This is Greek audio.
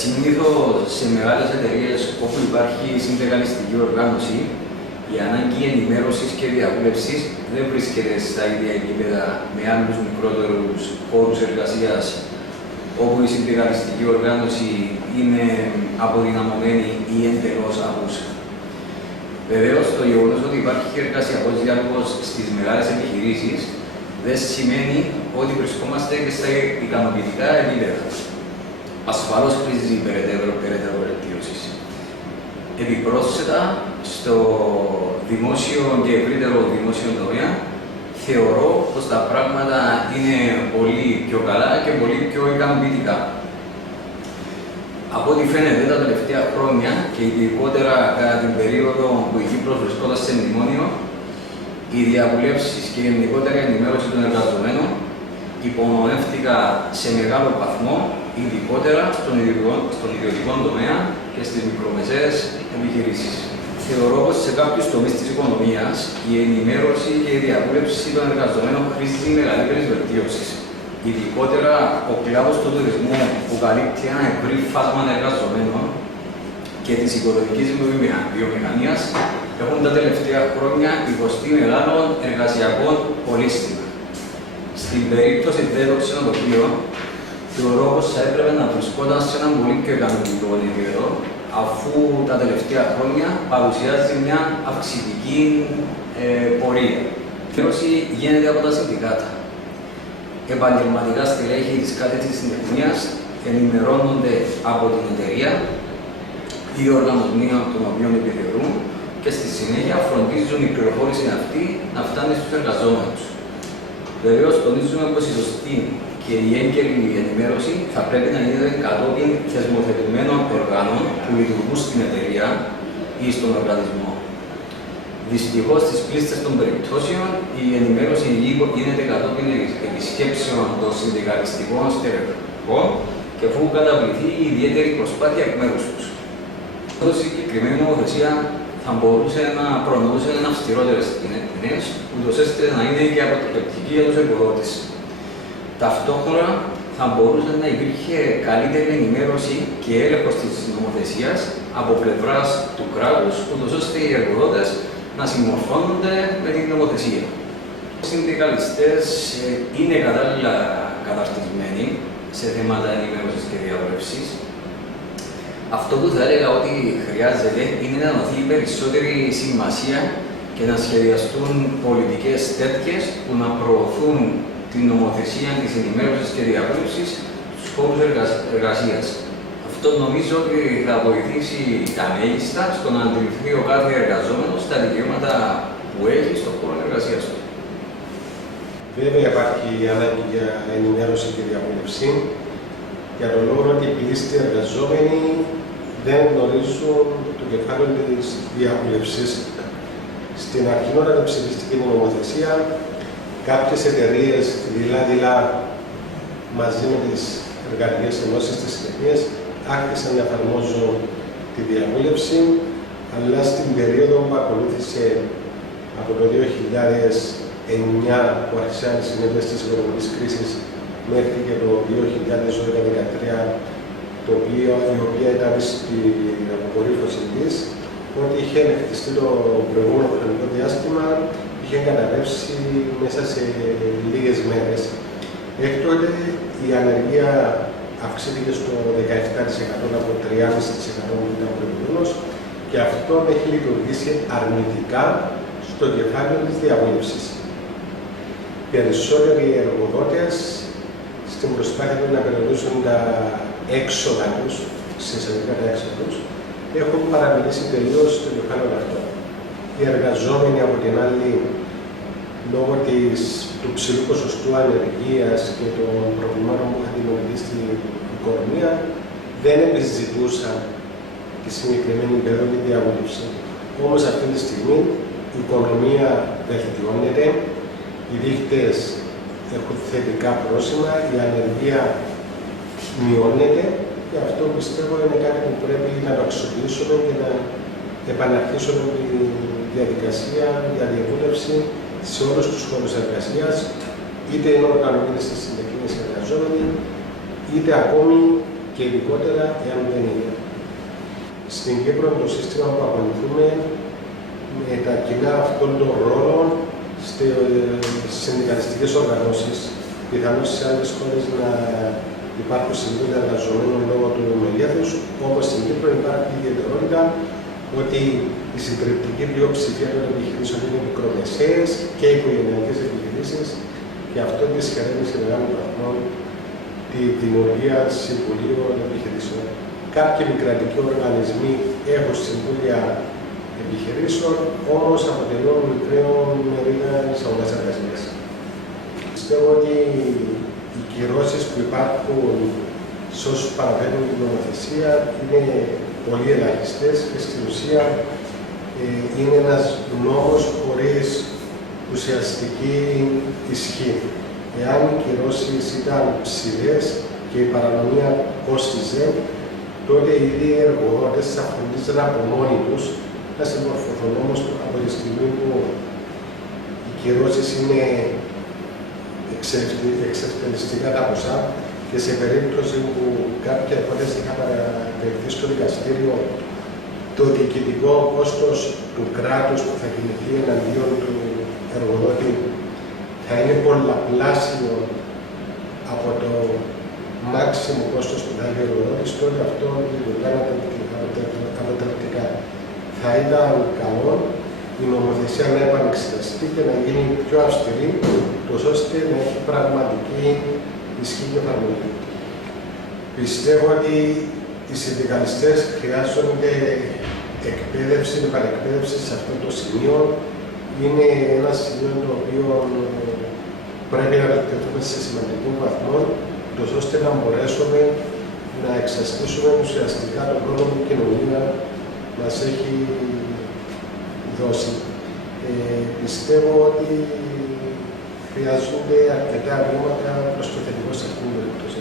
Συνήθως σε μεγάλες εταιρείες όπου υπάρχει συνδικαλιστική οργάνωση, η ανάγκη ενημέρωσης και διαβούλευσης δεν βρίσκεται στα ίδια επίπεδα με άλλους μικρότερους χώρους εργασίας, όπου η συνδικαλιστική οργάνωση είναι αποδυναμωμένη ή εντελώς απούσα. Βεβαίως, το γεγονός ότι υπάρχει εργασιακός διάλογος στις μεγάλες επιχειρήσεις δεν σημαίνει ότι βρισκόμαστε και στα ικανοποιητικά επίπεδα. Ασφαλώς χρήζει περαιτέρω βελτίωσης. Επιπρόσθετα, στο δημόσιο και ευρύτερο δημόσιο τομέα, θεωρώ πως τα πράγματα είναι πολύ πιο καλά και πολύ πιο ικανοποιητικά. Από ό,τι φαίνεται τα τελευταία χρόνια και ειδικότερα κατά την περίοδο που η Κύπρος βρισκόταν σε μνημόνιο, οι διαβουλεύσεις και η γενικότερη ενημέρωση των εργαζομένων υπονομεύτηκαν σε μεγάλο βαθμό, ειδικότερα στον ιδιωτικό τομέα και στις μικρομεσαίες επιχειρήσεις. Θεωρώ πως σε κάποιους τομείς της οικονομίας η ενημέρωση και η διαβούλευση των εργαζομένων χρήζει μεγαλύτερης βελτίωσης. Ειδικότερα ο κλάδος του τουρισμού που καλύπτει ένα ευρύ φάσμα εργαζομένων και της οικονομικής βιομηχανίας έχουν τα τελευταία χρόνια υποστεί μεγάλων εργασιακών πολύστημα. Στην περίπτωση των ξενοδοχείων, θεωρώ πως θα έπρεπε να βρισκόταν σε έναν πολύ πιο ικανοποιητικό επίπεδο, αφού τα τελευταία χρόνια παρουσιάζει μια αυξητική πορεία. Η ενημέρωση γίνεται από τα συνδικάτα. Επαγγελματικά στελέχη της κάτοικης τεχνίας ενημερώνονται από την εταιρεία ή οργανισμοί από τον οποίο επιθεωρούν και στη συνέχεια φροντίζουν η πληροφόρηση αυτή να φτάνει στους εργαζόμενους. Βεβαίως, τονίζουμε πως η σωστή και η έγκαιρη ενημέρωση θα πρέπει να γίνεται κατόπιν θεσμοθετημένων οργάνων που λειτουργούν στην εταιρεία ή στον οργανισμό. Δυστυχώς, στις πλήστες των περιπτώσεων, η ενημέρωση γίνεται κατόπιν επισκέψεων των συνδικαλιστικών στερεών και αφού καταβληθεί η ιδιαίτερη προσπάθεια εκ μέρους τους. Η συγκεκριμένη νομοθεσία θα μπορούσε να προνοούσε αυστηρότερες ποινές, ούτως ώστε να είναι και αποτρεπτική για τους εργοδότες. Ταυτόχρονα, θα μπορούσε να υπήρχε καλύτερη ενημέρωση και έλεγχος της νομοθεσίας από πλευράς του κράτους, ούτως ώστε οι εργοδότες να συμμορφώνονται με την νομοθεσία. Οι συνδικαλιστές είναι κατάλληλα καταρτισμένοι σε θέματα ενημέρωσης και διαβούλευσης. Αυτό που θα έλεγα ότι χρειάζεται είναι να δοθεί περισσότερη σημασία και να σχεδιαστούν πολιτικές τέτοιες που να προωθούν την νομοθεσία της ενημέρωσης και διαβούλευσης στους χώρους εργασίας. Αυτό νομίζω ότι θα βοηθήσει τα μέγιστα στο να αντιληφθεί ο κάθε εργαζόμενος τα δικαιώματα που έχει στον χώρο εργασίας του. Βέβαια, υπάρχει ανάγκη για ενημέρωση και διαβούλευση για τον λόγο ότι οι πλήστοι εργαζόμενοι δεν γνωρίζουν το κεφάλαιο της διαβούλευσης. Στην αρχή, όταν ψηφίστηκε η νομοθεσία, κάποιες εταιρείες δειλά-δειλά μαζί με τις εργατικές ενώσεις της τεχνίας άρχισαν να εφαρμόζουν τη διαβούλευση, αλλά στην περίοδο που ακολούθησε από το 2009 που άρχισαν οι συνέπειες της οικονομικής κρίσης μέχρι και το 2012-2013, η οποία ήταν στην αποκορύφωση της, ότι είχε ελεγχιστεί το προηγούμενο χρονικό διάστημα, είχε καταρρεύσει μέσα σε λίγες μέρες. Έκτοτε η ανεργία αυξήθηκε στο 17% από 3,5% που ήταν προηγούμενος και αυτό έχει λειτουργήσει αρνητικά στο κεφάλαιο της διαβούλευσης. Περισσότεροι εργοδότες στην προσπάθεια του να περιορίσουν τα έξοδα τους, σε εισαγωγικά τα έξοδα τους, έχουν παραμιλήσει τελείως το κεφάλαιο αυτό. Οι εργαζόμενοι από την άλλη, λόγω του ψηλού ποσοστού ανεργίας και των προβλημάτων που είχαν δημιουργηθεί στην οικονομία, δεν επιζητούσαν τη συγκεκριμένη περίοδο διαβούλευση. Όμως αυτή τη στιγμή η οικονομία βελτιώνεται, οι δείκτες έχουν θετικά πρόσημα, η ανεργία μειώνεται και αυτό πιστεύω είναι κάτι που πρέπει να το αξιοποιήσουμε και να επαναρχίσουμε τη διαδικασία για διαβούλευση σε όλους τους χώρους εργασίας, είτε είναι οργανωμένες στις συντεχνίες εργαζόμενοι, είτε ακόμη και ειδικότερα εάν δεν είναι. Στην Κύπρο το σύστημα που ακολουθούμε με τα κοινά αυτών των ρόλων στις συνδικαλιστικές οργανώσεις, πιθανώς σε άλλες χώρες να υπάρχουν συμβούλια εργαζομένων λόγω του μεγέθους, όπως στην Κύπρο υπάρχει η ιδιαιτερότητα ότι η συντριπτική πλειοψηφία των επιχειρήσεων είναι μικρομεσαίες και οικογενειακές επιχειρήσεις και αυτό δυσχεραίνει σε μεγάλο βαθμό τη δημιουργία συμβουλίων επιχειρήσεων. Κάποιοι μικραντικοί οργανισμοί έχουν συμβούλια επιχειρήσεων, όμως αποτελούν μικρό μερίδα της αγοράς εργασίας. Πιστεύω ότι οι κυρώσεις που υπάρχουν σε όσους παραβαίνουν την νομοθεσία είναι πολύ ελάχιστες και στην ουσία είναι ένας νόμος χωρίς ουσιαστική ισχύ. Εάν οι κυρώσεις ήταν ψηλές και η παρανομία κόστιζε, τότε οι ίδιοι εργοδότες θα φροντίζαν από μόνοι τους να συμμορφωθούν. Όμως από τη στιγμή που οι κυρώσεις είναι εξευτελιστικά τα ποσά και σε περίπτωση που κάποια υπόθεση είχα παραδεχθεί στο δικαστήριο, το διοικητικό κόστος του κράτους που θα κινηθεί εναντίον του εργοδότη θα είναι πολλαπλάσιο από το μάξιμο κόστος που θα έχει ο εργοδότης, τότε αυτό λειτουργεί αποτελεσματικά. Θα ήταν καλό η νομοθεσία να επανεξεταστεί και να γίνει πιο αυστηρή, ώστε να έχει πραγματική ισχύ και εφαρμογή. Πιστεύω ότι οι συνδικαλιστές χρειάζονται εκπαίδευση, επανεκπαίδευση σε αυτό το σημείο. Είναι ένα σημείο το οποίο πρέπει να εκτεθούμε σε σημαντικό βαθμό, ώστε να μπορέσουμε να εξασκήσουμε ουσιαστικά τον ρόλο που η κοινωνία μας έχει δώσει. Πιστεύω ότι χρειάζονται αρκετά βήματα προς το θετικό σε αυτήν την περίπτωση.